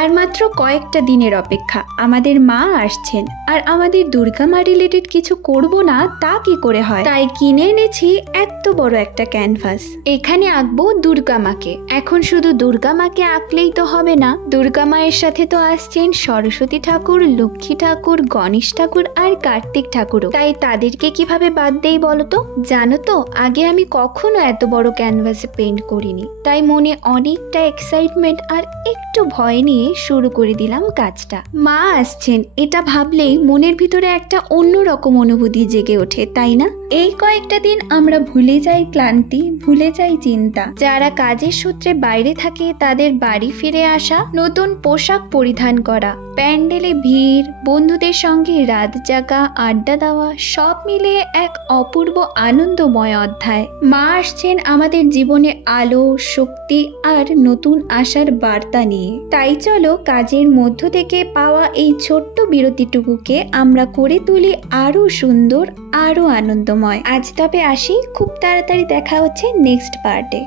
আর মাত্র কয়েকটা দিনের অপেক্ষা, আমাদের মা আসছেন। আর আমাদের দুর্গা মা রিলেটেড কিছু করব না তা কি করে হয়, তাই কিনে এনেছি এত বড় একটা ক্যানভাস। এখানে আঁকবো দুর্গা মাকে। এখন শুধু দুর্গা মাকে আঁকলেই তো হবে না, দুর্গা মায়ের সাথে তো আসছেন সরস্বতী ঠাকুর, লক্ষ্মী ঠাকুর, গণেশ ঠাকুর আর কার্তিক ঠাকুরও। তাই তাদেরকে কিভাবে বাদ দেই বলো তো? জানো তো, আগে আমি কখনো এত বড় ক্যানভাসে পেইন্ট করিনি, তাই মনে অনেকটা এক্সাইটমেন্ট আর একটু ভয় নিয়ে শুরু করে দিলাম কাজটা। মা আসছেন এটা ভাবলেই মনের ভিতরে একটা অন্যরকম অনুভূতি জেগে ওঠে, তাই না? এই কয়েকটা দিন আমরা ভুলে যাই ক্লান্তি, ভুলে যাই চিন্তা। যারা কাজের সূত্রে বাইরে থাকে তাদের বাড়ি ফিরে আসা, নতুন পোশাক পরিধান করা, প্যান্ডেলে ভিড়, বন্ধুদের সঙ্গে রাত জাগা, আড্ডা দেওয়া, সব মিলিয়ে এক অপূর্ব আনন্দময় অধ্যায়। মা আসছেন আমাদের জীবনে আলো, শক্তি আর নতুন আশার বার্তা নিয়ে। তাই চলো কাজের মধ্য থেকে পাওয়া এই ছোট্ট বিরতিটুকুকে আমরা করে তুলি আরো সুন্দর, আরো আনন্দময়। আজ তবে আসি, খুব তাড়াতাড়ি দেখা হচ্ছে নেক্সট পার্টে।